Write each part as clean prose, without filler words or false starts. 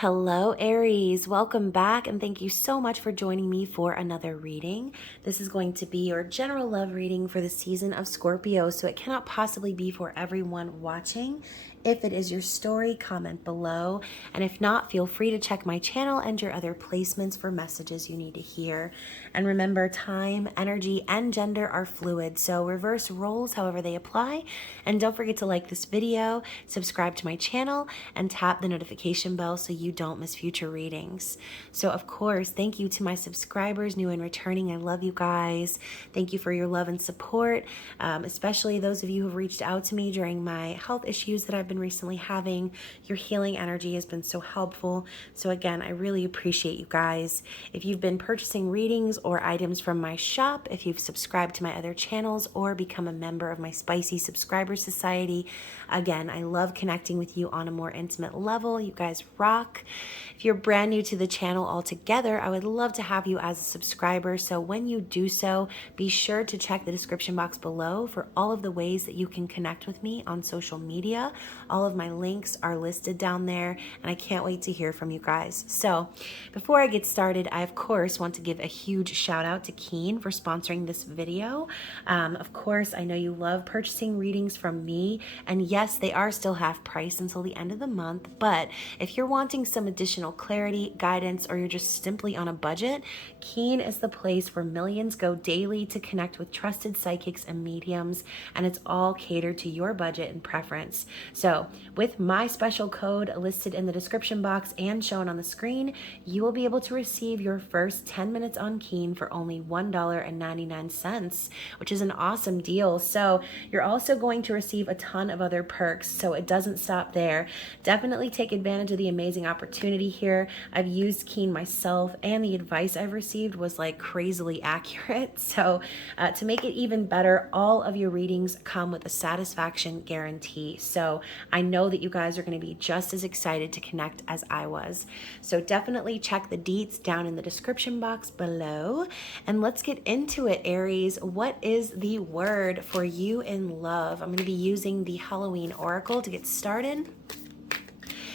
Hello, Aries. Welcome back, and thank you so much for joining me for another reading. This is going to be your general love reading for the season of Scorpio, so it cannot possibly be for everyone watching. If it is your story, comment below, and if not, feel free to check my channel and your other placements for messages you need to hear. And remember, time, energy, and gender are fluid, so reverse roles however they apply. And don't forget to like this video, subscribe to my channel, and tap the notification bell so you don't miss future readings. So of course, thank you to my subscribers, new and returning. I love you guys. Thank you for your love and support, especially those of you who have reached out to me during my health issues that I've been recently having. Your healing energy has been so helpful. So again, I really appreciate you guys. If you've been purchasing readings or items from my shop, if you've subscribed to my other channels or become a member of my Spicy Subscriber Society, again, I love connecting with you on a more intimate level. You guys rock. If you're brand new to the channel altogether, I would love to have you as a subscriber. So when you do so, be sure to check the description box below for all of the ways that you can connect with me on social media. All of my links are listed down there, and I can't wait to hear from you guys. So before I get started, I of course want to give a huge shout out to Keen for sponsoring this video. Of course, I know you love purchasing readings from me, and yes, they are still half price until the end of the month, but if you're wanting some additional clarity, guidance, or you're just simply on a budget, Keen is the place where millions go daily to connect with trusted psychics and mediums, and it's all catered to your budget and preference. So with my special code listed in the description box and shown on the screen, you will be able to receive your first 10 minutes on Keen for only $1.99, which is an awesome deal. So you're also going to receive a ton of other perks, so it doesn't stop there. Definitely take advantage of the amazing opportunity here. I've used Keen myself, and the advice I've received was like crazily accurate. So to make it even better, all of your readings come with a satisfaction guarantee. So I know that you guys are going to be just as excited to connect as I was. So definitely check the deets down in the description box below. And let's get into it, Aries. What is the word for you in love? I'm going to be using the Halloween Oracle to get started.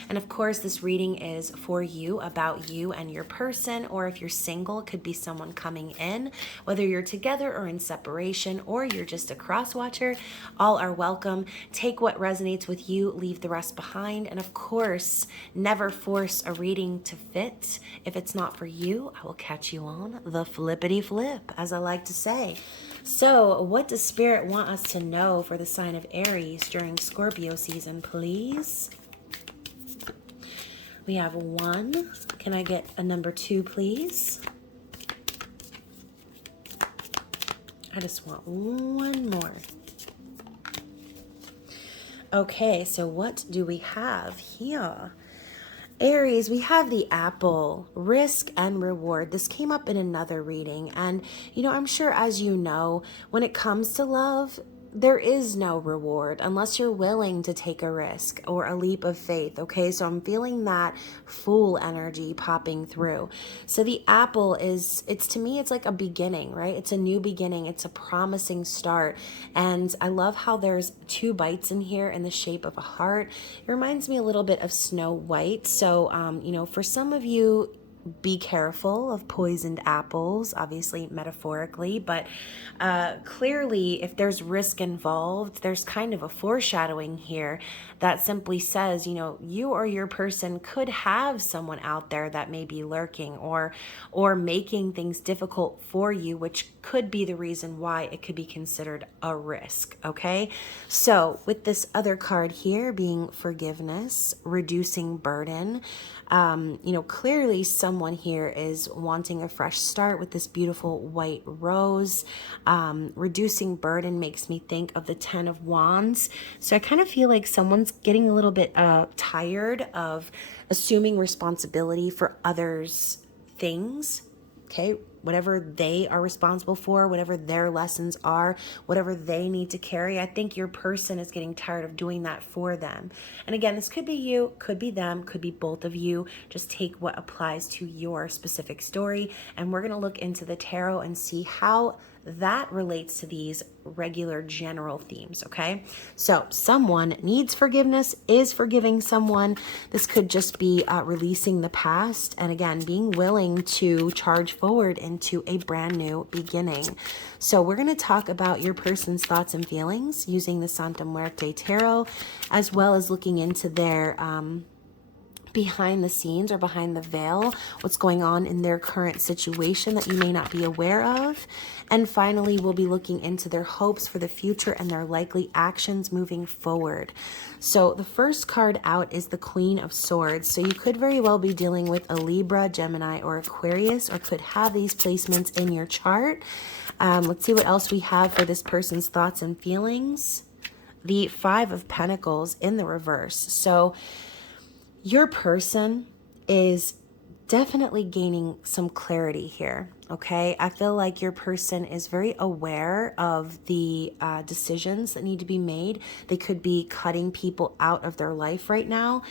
And of course, this reading is for you, about you and your person, or if you're single, it could be someone coming in. Whether you're together or in separation, or you're just a cross watcher, all are welcome. Take what resonates with you, leave the rest behind. And of course, never force a reading to fit. If it's not for you, I will catch you on the flippity flip, as I like to say. So what does Spirit want us to know for the sign of Aries during Scorpio season, please? We have 1. Can I get a number 2, please? I just want one more. Okay, so what do we have here? Aries, we have the apple, risk and reward. This came up in another reading, and I'm sure, as you know, when it comes to love, there is no reward unless you're willing to take a risk or a leap of faith, okay? So I'm feeling that Fool energy popping through. So the apple to me, it's like a beginning, right? It's a new beginning. It's a promising start. And I love how there's 2 bites in here in the shape of a heart. It reminds me a little bit of Snow White. So, for some of you, be careful of poisoned apples, obviously metaphorically, but clearly if there's risk involved, there's kind of a foreshadowing here that simply says, you or your person could have someone out there that may be lurking or making things difficult for you, which could be the reason why it could be considered a risk, okay? So with this other card here being forgiveness, reducing burden, clearly someone here is wanting a fresh start with this beautiful white rose. Reducing burden makes me think of the 10 of Wands. So I kind of feel like someone's getting a little bit tired of assuming responsibility for others' things. Okay, whatever they are responsible for, whatever their lessons are, whatever they need to carry. I think your person is getting tired of doing that for them. And again, this could be you, could be them, could be both of you. Just take what applies to your specific story. And we're going to look into the tarot and see how that relates to these regular general themes, okay? So someone needs forgiveness, is forgiving someone. This could just be releasing the past and, again, being willing to charge forward into a brand new beginning. So we're going to talk about your person's thoughts and feelings using the Santa Muerte Tarot, as well as looking into their behind the scenes or behind the veil, what's going on in their current situation that you may not be aware of. And finally, we'll be looking into their hopes for the future and their likely actions moving forward. So the first card out is the Queen of Swords. So you could very well be dealing with a Libra, Gemini, or Aquarius, or could have these placements in your chart. Let's see what else we have for this person's thoughts and feelings. The Five of Pentacles in the reverse. So your person is definitely gaining some clarity here, okay? I feel like your person is very aware of the decisions that need to be made. They could be cutting people out of their life right now.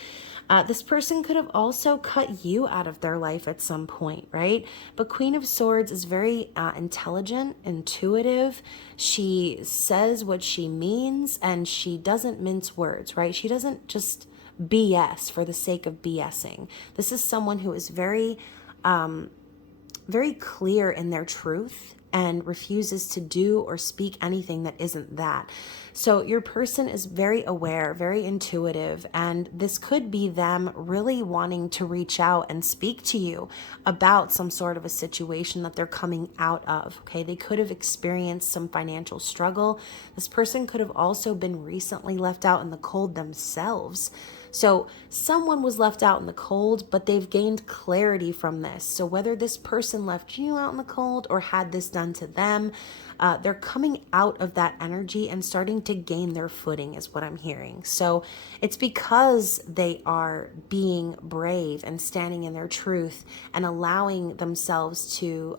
This person could have also cut you out of their life at some point, right? But Queen of Swords is very intelligent, intuitive. She says what she means, and she doesn't mince words, right? She doesn't just BS for the sake of BSing. This is someone who is very, very clear in their truth and refuses to do or speak anything that isn't that. So your person is very aware, very intuitive, and this could be them really wanting to reach out and speak to you about some sort of a situation that they're coming out of, okay? They could have experienced some financial struggle. This person could have also been recently left out in the cold themselves. So someone was left out in the cold, but they've gained clarity from this. So whether this person left you out in the cold or had this done to them, they're coming out of that energy and starting to gain their footing is what I'm hearing. So it's because they are being brave and standing in their truth and allowing themselves to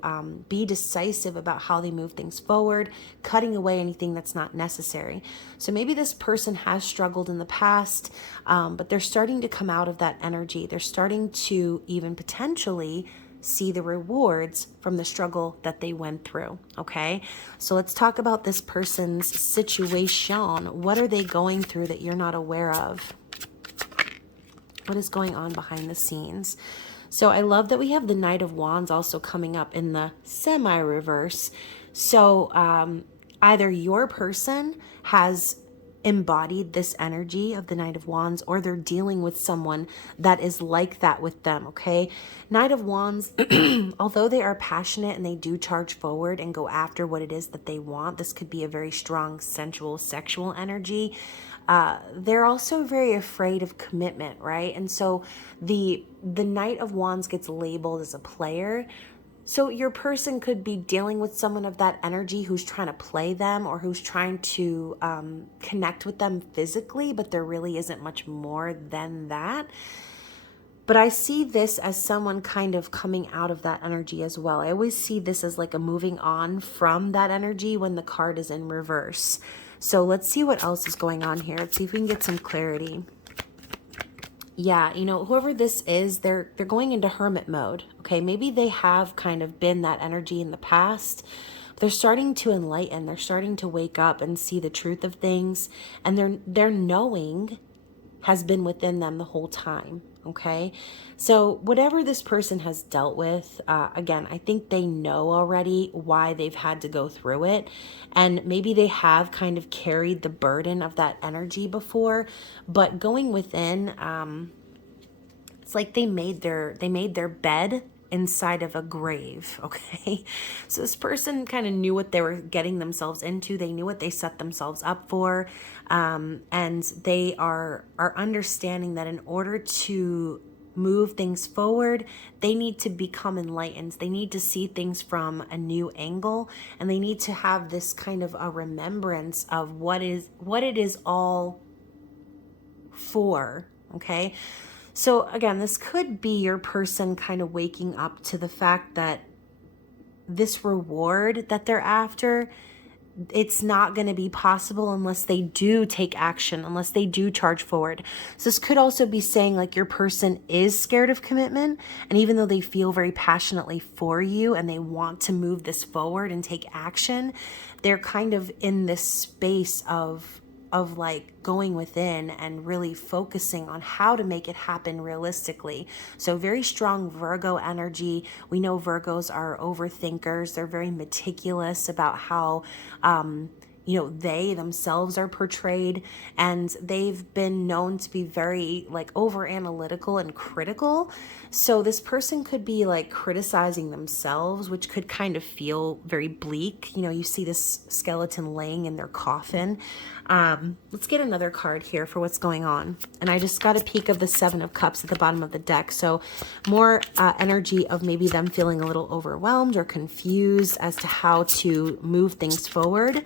be decisive about how they move things forward, cutting away anything that's not necessary. So maybe this person has struggled in the past, but they're starting to come out of that energy. They're starting to even potentially see the rewards from the struggle that they went through, okay? So let's talk about this person's situation. What are they going through that you're not aware of? What is going on behind the scenes? So I love that we have the Knight of Wands also coming up in the semi-reverse. So either your person has embodied this energy of the Knight of Wands, or they're dealing with someone that is like that with them, okay? Knight of Wands, although they are passionate and they do charge forward and go after what it is that they want, this could be a very strong sensual, sexual energy. They're also very afraid of commitment, right? And so the Knight of Wands gets labeled as a player. So your person could be dealing with someone of that energy who's trying to play them, or who's trying to connect with them physically, but there really isn't much more than that. But I see this as someone kind of coming out of that energy as well. I always see this as like a moving on from that energy when the card is in reverse. So let's see what else is going on here. Let's see if we can get some clarity. Yeah, you know, whoever this is, they're going into hermit mode, okay? Maybe they have kind of been that energy in the past. They're starting to enlighten. They're starting to wake up and see the truth of things. And their knowing has been within them the whole time, okay? So whatever this person has dealt with, again, I think they know already why they've had to go through it. And maybe they have kind of carried the burden of that energy before, but going within, it's like they made their bed inside of a grave, okay? So this person kind of knew what they were getting themselves into. They knew what they set themselves up for, and they are understanding that in order to move things forward, they need to become enlightened. They need to see things from a new angle, and they need to have this kind of a remembrance of what it is all for, okay? So again, this could be your person kind of waking up to the fact that this reward that they're after it's not going to be possible unless they do take action, unless they do charge forward. So this could also be saying like your person is scared of commitment. And even though they feel very passionately for you and they want to move this forward and take action, they're kind of in this space of like going within and really focusing on how to make it happen realistically. So very strong Virgo energy. We know Virgos are overthinkers. They're very meticulous about how, they themselves are portrayed, and they've been known to be very like over analytical and critical. So this person could be like criticizing themselves, which could kind of feel very bleak. You see this skeleton laying in their coffin. Let's get another card here for what's going on. And I just got a peek of the Seven of Cups at the bottom of the deck. So more energy of maybe them feeling a little overwhelmed or confused as to how to move things forward.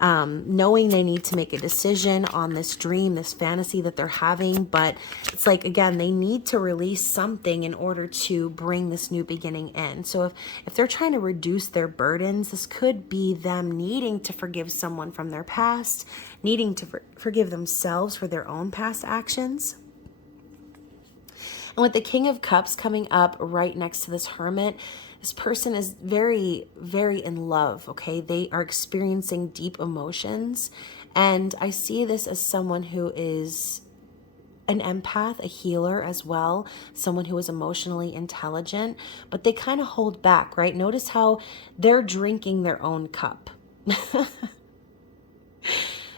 Knowing they need to make a decision on this dream, this fantasy that they're having. But it's like, again, they need to release something in order to bring this new beginning in. So if they're trying to reduce their burdens, this could be them needing to forgive someone from their past, needing to forgive themselves for their own past actions. And with the King of Cups coming up right next to this Hermit, this person is very, very in love, okay? They are experiencing deep emotions. And I see this as someone who is an empath, a healer as well, someone who is emotionally intelligent, but they kind of hold back, right? Notice how they're drinking their own cup.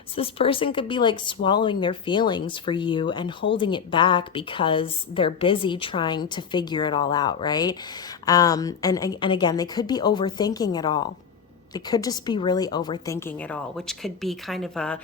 So this person could be like swallowing their feelings for you and holding it back because they're busy trying to figure it all out, right? And again, they could be overthinking it all. They could just be really overthinking it all, which could be kind of a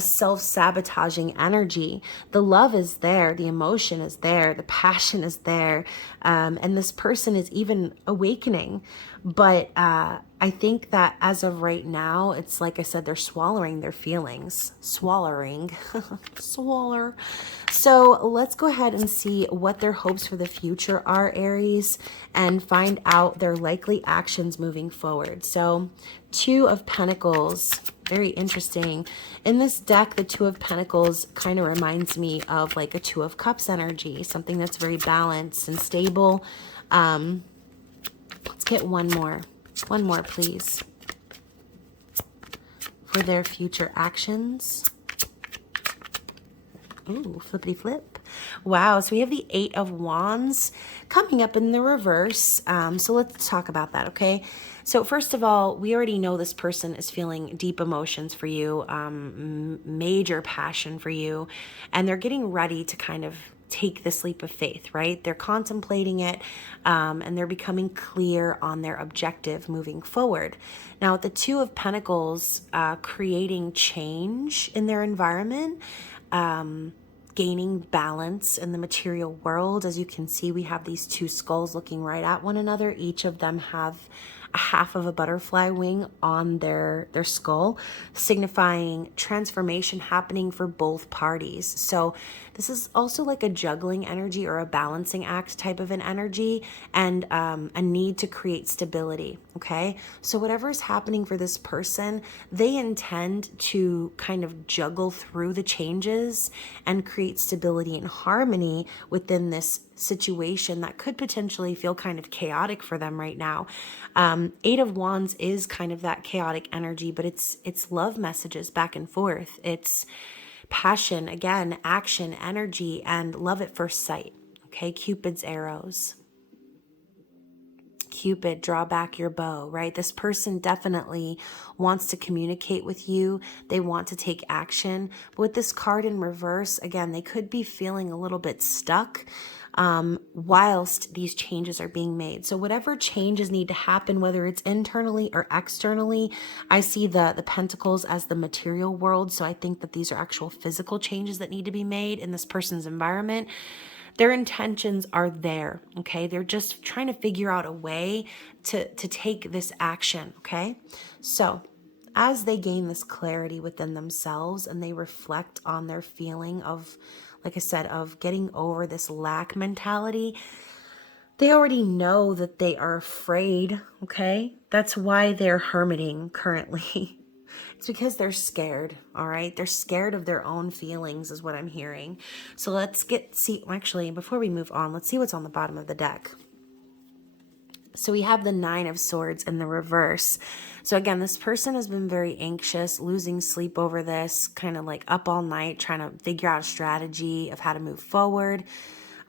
self-sabotaging energy. The love is there, the emotion is there, the passion is there, and this person is even awakening. But I think that as of right now, it's like I said, they're swallowing their feelings. Swallowing. Swaller. So let's go ahead and see what their hopes for the future are, Aries, and find out their likely actions moving forward. So Two of Pentacles, very interesting. In this deck, the Two of Pentacles kind of reminds me of like a Two of Cups energy, something that's very balanced and stable. Let's get one more. One more, please. For their future actions. Ooh, flippity flip. Wow, so we have the Eight of Wands coming up in the reverse. So let's talk about that, okay? So first of all, we already know this person is feeling deep emotions for you, major passion for you, and they're getting ready to kind of take this leap of faith, right? They're contemplating it, and they're becoming clear on their objective moving forward. Now, with the Two of Pentacles, creating change in their environment, gaining balance in the material world. As you can see, we have these two skulls looking right at one another. Each of them have a half of a butterfly wing on their skull, signifying transformation happening for both parties. So this is also like a juggling energy or a balancing act type of an energy, and a need to create stability, okay? So whatever is happening for this person, they intend to kind of juggle through the changes and create stability and harmony within this situation that could potentially feel kind of chaotic for them right now. Eight of Wands is kind of that chaotic energy, but it's love messages back and forth. It's passion, again, action, energy, and love at first sight. Okay, Cupid's arrows. Cupid, draw back your bow, right? This person definitely wants to communicate with you. They want to take action. But with this card in reverse, again, they could be feeling a little bit stuck whilst these changes are being made. So whatever changes need to happen, whether it's internally or externally, I see the pentacles as the material world. So I think that these are actual physical changes that need to be made in this person's environment. Their intentions are there, okay? They're just trying to figure out a way to take this action, okay? So as they gain this clarity within themselves and they reflect on their feeling of, like I said, of getting over this lack mentality, they already know that they are afraid, okay? That's why they're hermiting currently. It's because they're scared, all right? They're scared of their own feelings is what I'm hearing. So actually, before we move on, let's see what's on the bottom of the deck. So we have the 9 of Swords in the reverse. So again, this person has been very anxious, losing sleep over this, kind of like up all night, trying to figure out a strategy of how to move forward.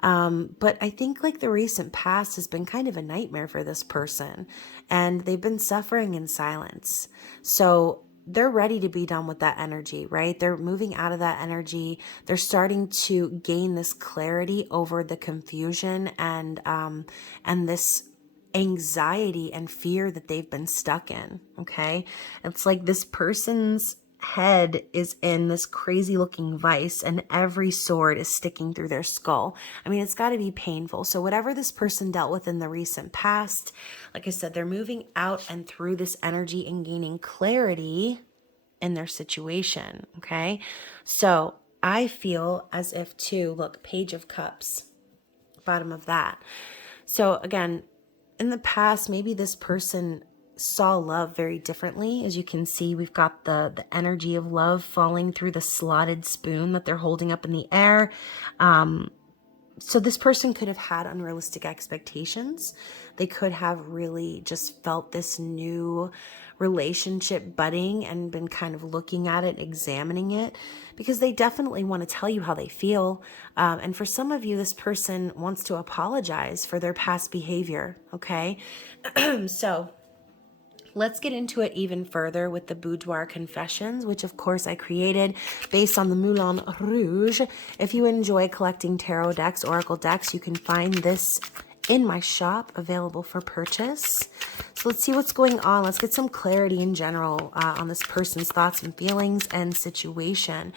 But I think like the recent past has been kind of a nightmare for this person, and they've been suffering in silence. So they're ready to be done with that energy, right? They're moving out of that energy. They're starting to gain this clarity over the confusion and this anxiety and fear that they've been stuck in. Okay. It's like this person's head is in this crazy looking vice and every sword is sticking through their skull. I mean, it's got to be painful. So whatever this person dealt with in the recent past, like I said, they're moving out and through this energy and gaining clarity in their situation. Okay. So I feel as if too, look, Page of Cups, bottom of that. So again, in the past, maybe this person saw love very differently. As you can see, we've got the energy of love falling through the slotted spoon that they're holding up in the air. So this person could have had unrealistic expectations. They could have really just felt this new relationship budding and been kind of looking at it, examining it, because they definitely want to tell you how they feel. And for some of you, this person wants to apologize for their past behavior, okay? So let's get into it even further with the Boudoir Confessions, which of course I created based on the Moulin Rouge. If you enjoy collecting tarot decks, oracle decks, you can find this in my shop, available for purchase. So let's see what's going on. Let's get some clarity in general on this person's thoughts and feelings and situation.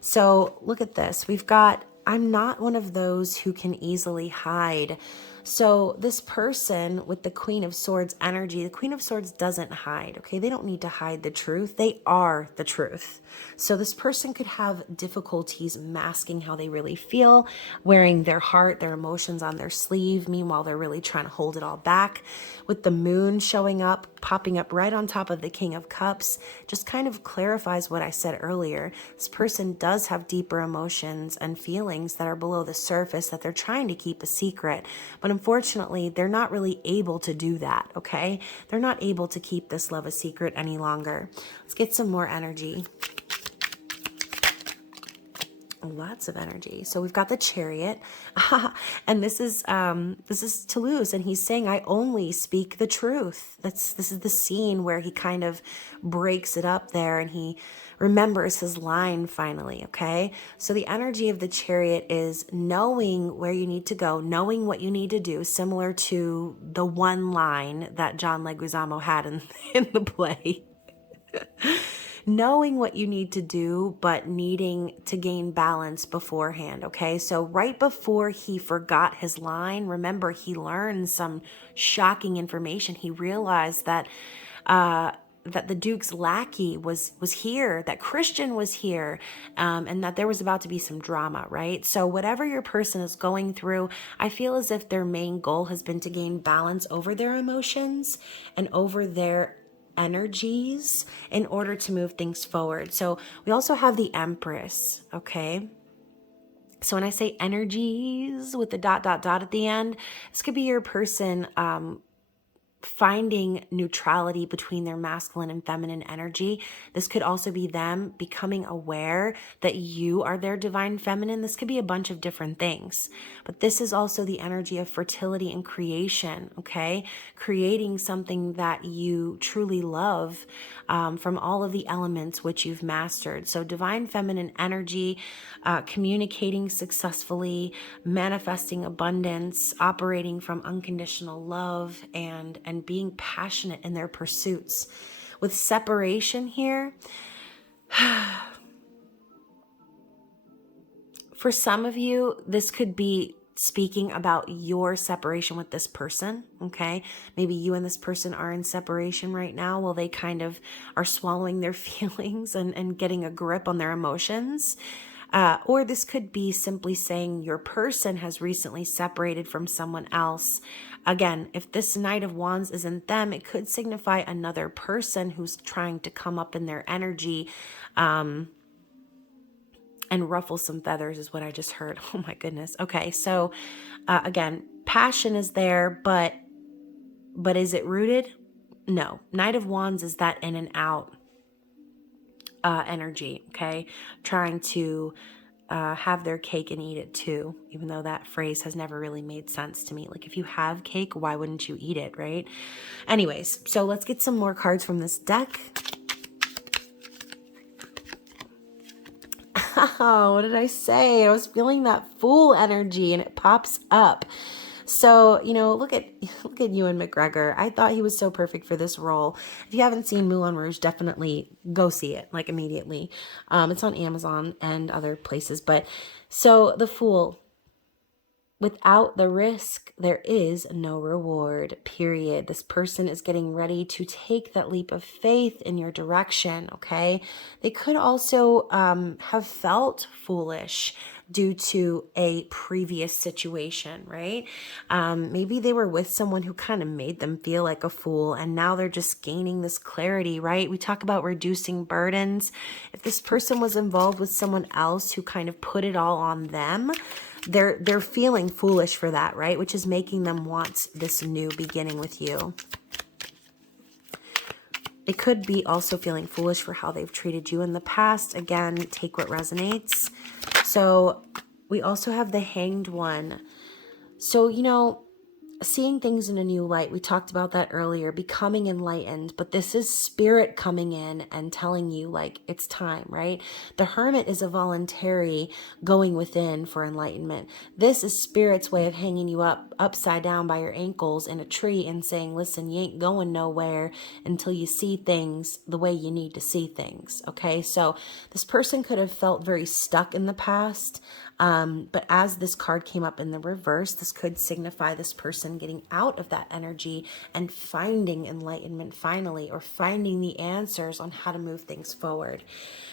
So look at this. We've got, I'm not one of those who can easily hide. So this person with the Queen of Swords energy, the Queen of Swords doesn't hide, okay? They don't need to hide the truth. They are the truth. So this person could have difficulties masking how they really feel, wearing their heart, their emotions on their sleeve. Meanwhile, they're really trying to hold it all back. With the moon showing up, popping up right on top of the King of Cups, just kind of clarifies what I said earlier. This person does have deeper emotions and feelings that are below the surface that they're trying to keep a secret. But unfortunately, they're not really able to do that, okay? They're not able to keep this love a secret any longer. Let's get some more energy. Lots of energy. So we've got the Chariot, and this is Toulouse, and he's saying, "I only speak the truth." This is the scene where he kind of breaks it up there, and he remembers his line finally. Okay, so the energy of the Chariot is knowing where you need to go, knowing what you need to do, similar to the one line that John Leguizamo had in the play. Knowing what you need to do, but needing to gain balance beforehand, okay? So right before he forgot his line, remember, he learned some shocking information. He realized that that the Duke's lackey was here, that Christian was here, and that there was about to be some drama, right? So whatever your person is going through, I feel as if their main goal has been to gain balance over their emotions and over their energies in order to move things forward. So we also have the Empress, okay? So when I say energies with the ... at the end, this could be your person finding neutrality between their masculine and feminine energy. This could also be them becoming aware that you are their divine feminine. This could be a bunch of different things, but this is also the energy of fertility and creation, okay? Creating something that you truly love from all of the elements which you've mastered. So divine feminine energy, communicating successfully, manifesting abundance, operating from unconditional love, and being passionate in their pursuits. With separation here, for some of you, this could be speaking about your separation with this person, okay? Maybe you and this person are in separation right now while they kind of are swallowing their feelings and getting a grip on their emotions. Or this could be simply saying your person has recently separated from someone else. Again, if this Knight of Wands isn't them, it could signify another person who's trying to come up in their energy and ruffle some feathers is what I just heard. Oh my goodness. Okay, so again, passion is there, but is it rooted? No. Knight of Wands is that in and out energy, okay? Trying to have their cake and eat it too, even though that phrase has never really made sense to me. Like, if you have cake, why wouldn't you eat it, right? Anyways, so let's get some more cards from this deck. Oh, what did I say? I was feeling that Fool energy and it pops up. So, you know, look at Ewan McGregor. I thought he was so perfect for this role. If you haven't seen Moulin Rouge, definitely go see it, like, immediately. It's on Amazon and other places. But so the Fool, without the risk, there is no reward, period. This person is getting ready to take that leap of faith in your direction, okay? They could also have felt foolish due to a previous situation, right? Maybe they were with someone who kind of made them feel like a fool, and now they're just gaining this clarity, right? We talk about reducing burdens. If this person was involved with someone else who kind of put it all on them, they're feeling foolish for that, right? Which is making them want this new beginning with you. It could be also feeling foolish for how they've treated you in the past. Again, take what resonates. So we also have the Hanged One. So, you know, seeing things in a new light. We talked about that earlier, becoming enlightened, but this is spirit coming in and telling you, like, it's time, right? The Hermit is a voluntary going within for enlightenment. This is spirit's way of hanging you upside down by your ankles in a tree and saying, listen, you ain't going nowhere until you see things the way you need to see things. Okay. So this person could have felt very stuck in the past. But as this card came up in the reverse, this could signify this person getting out of that energy and finding enlightenment finally, or finding the answers on how to move things forward.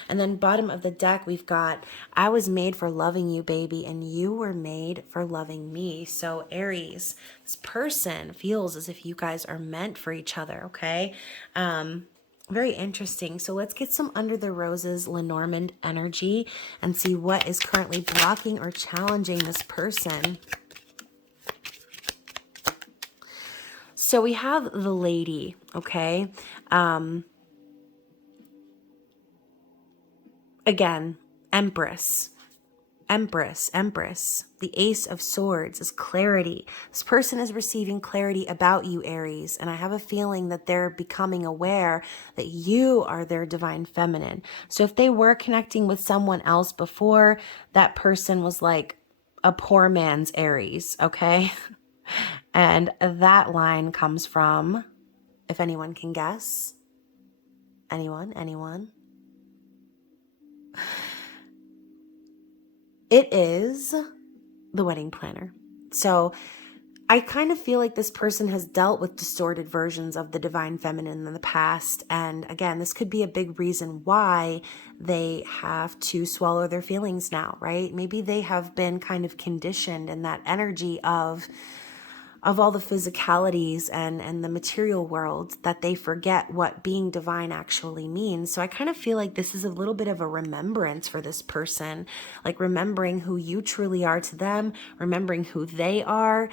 And then bottom of the deck, we've got, I was made for loving you, baby, and you were made for loving me. So Aries, this person feels as if you guys are meant for each other, okay? Very interesting. So let's get some Under the Roses Lenormand energy and see what is currently blocking or challenging this person. So we have the Lady, okay? Again, Empress. The Ace of Swords is clarity. This person is receiving clarity about you, Aries, and I have a feeling that they're becoming aware that you are their divine feminine. So if they were connecting with someone else before, that person was like a poor man's Aries, okay? And that line comes from, if anyone can guess, anyone? It is the Wedding Planner. So I kind of feel like this person has dealt with distorted versions of the divine feminine in the past. And again, this could be a big reason why they have to swallow their feelings now, right? Maybe they have been kind of conditioned in that energy of all the physicalities and the material world, that they forget what being divine actually means. So I kind of feel like this is a little bit of a remembrance for this person, like remembering who you truly are to them, remembering who they are.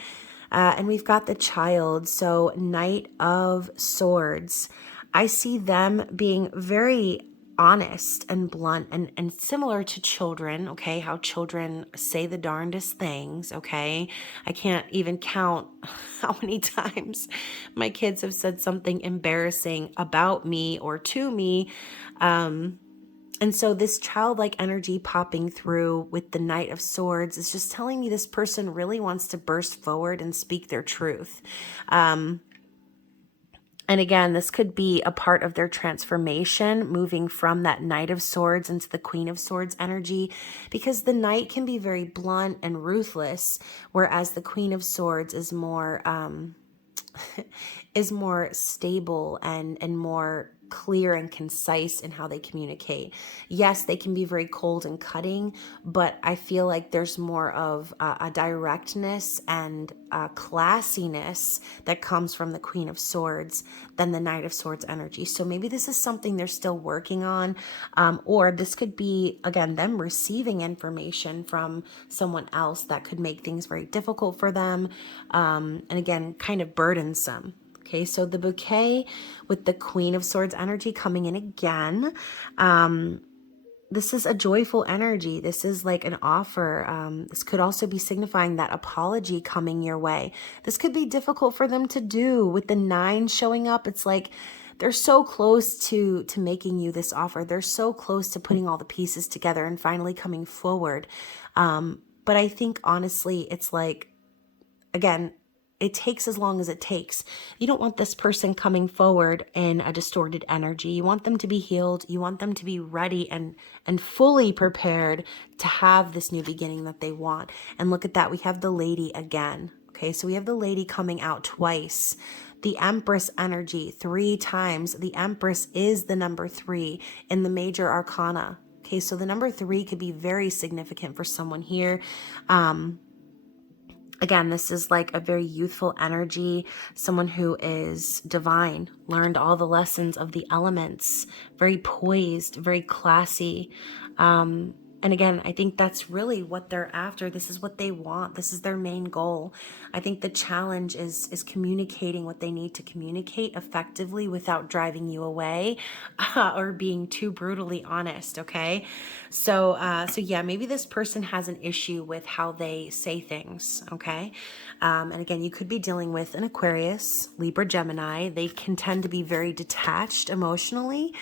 And we've got the Child, so Knight of Swords. I see them being very honest and blunt and similar to children, okay? How children say the darndest things, okay? I can't even count how many times my kids have said something embarrassing about me or to me. And so this childlike energy popping through with the Knight of Swords is just telling me this person really wants to burst forward and speak their truth. And again, this could be a part of their transformation, moving from that Knight of Swords into the Queen of Swords energy, because the Knight can be very blunt and ruthless, whereas the Queen of Swords is more stable and more clear and concise in how they communicate. Yes, they can be very cold and cutting, but I feel like there's more of a directness and a classiness that comes from the Queen of Swords than the Knight of Swords energy. So maybe this is something they're still working on, or this could be, again, them receiving information from someone else that could make things very difficult for them, and again, kind of burdensome. Okay, so the bouquet with the Queen of Swords energy coming in again. This is a joyful energy. This is like an offer. This could also be signifying that apology coming your way. This could be difficult for them to do. With the 9 showing up, it's like they're so close to making you this offer. They're so close to putting all the pieces together and finally coming forward. But I think honestly, it's like, again, it takes as long as it takes. You don't want this person coming forward in a distorted energy. You want them to be healed. You want them to be ready and fully prepared to have this new beginning that they want. And look at that. We have the Lady again. Okay, so we have the Lady coming out twice. The Empress energy 3 times. The Empress is the number 3 in the major arcana. Okay, so the number 3 could be very significant for someone here. Again, this is like a very youthful energy, someone who is divine, learned all the lessons of the elements, very poised, very classy. And again, I think that's really what they're after. This is what they want. This is their main goal. I think the challenge is communicating what they need to communicate effectively without driving you away or being too brutally honest, okay? So yeah, maybe this person has an issue with how they say things, okay? And again, you could be dealing with an Aquarius, Libra, Gemini. They can tend to be very detached emotionally.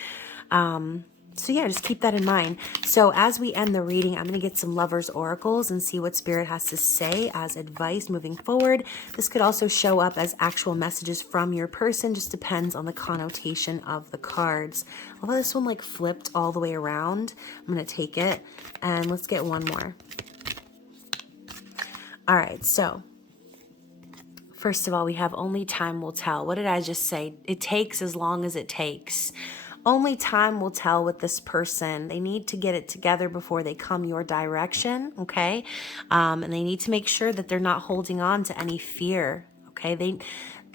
So yeah, just keep that in mind. So as we end the reading, I'm going to get some lovers oracles and see what Spirit has to say as advice moving forward. This could also show up as actual messages from your person. Just depends on the connotation of the cards. Although this one like flipped all the way around, I'm going to take it and let's get one more. All right, so first of all, we have only time will tell. What did I just say? It takes as long as it takes. Only time will tell with this person. They need to get it together before they come your direction, okay? And they need to make sure that they're not holding on to any fear, okay? They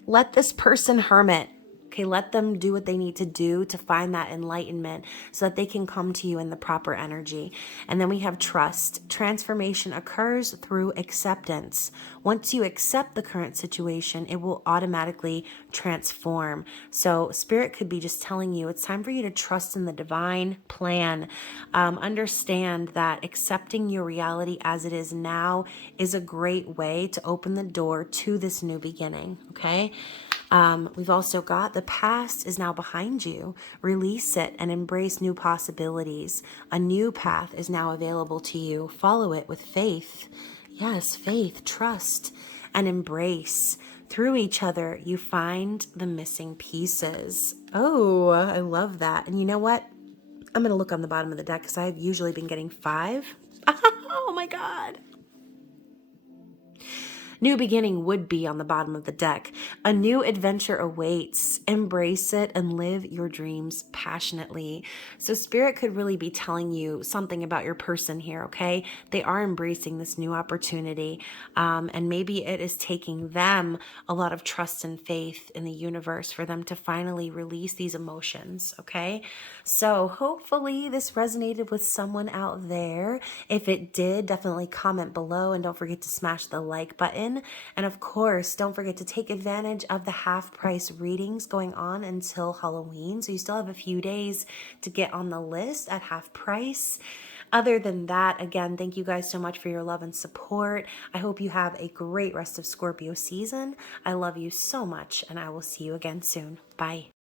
let this person hermit. Okay, let them do what they need to do to find that enlightenment so that they can come to you in the proper energy. And then we have trust. Transformation occurs through acceptance. Once you accept the current situation, it will automatically transform. So Spirit could be just telling you it's time for you to trust in the divine plan. Understand that accepting your reality as it is now is a great way to open the door to this new beginning, okay? We've also got the past is now behind you. Release it and embrace new possibilities. A new path is now available to you. Follow it with faith. Yes, faith, trust, and embrace. Through each other, you find the missing pieces. Oh, I love that. And you know what? I'm going to look on the bottom of the deck because I've usually been getting 5. Oh my God. New beginning would be on the bottom of the deck. A new adventure awaits. Embrace it and live your dreams passionately. So Spirit could really be telling you something about your person here, okay? They are embracing this new opportunity. And maybe it is taking them a lot of trust and faith in the universe for them to finally release these emotions, okay? So hopefully this resonated with someone out there. If it did, definitely comment below and don't forget to smash the like button. And of course, don't forget to take advantage of the half-price readings going on until Halloween. So you still have a few days to get on the list at half price. Other than that, again, thank you guys so much for your love and support. I hope you have a great rest of Scorpio season. I love you so much, and I will see you again soon. Bye.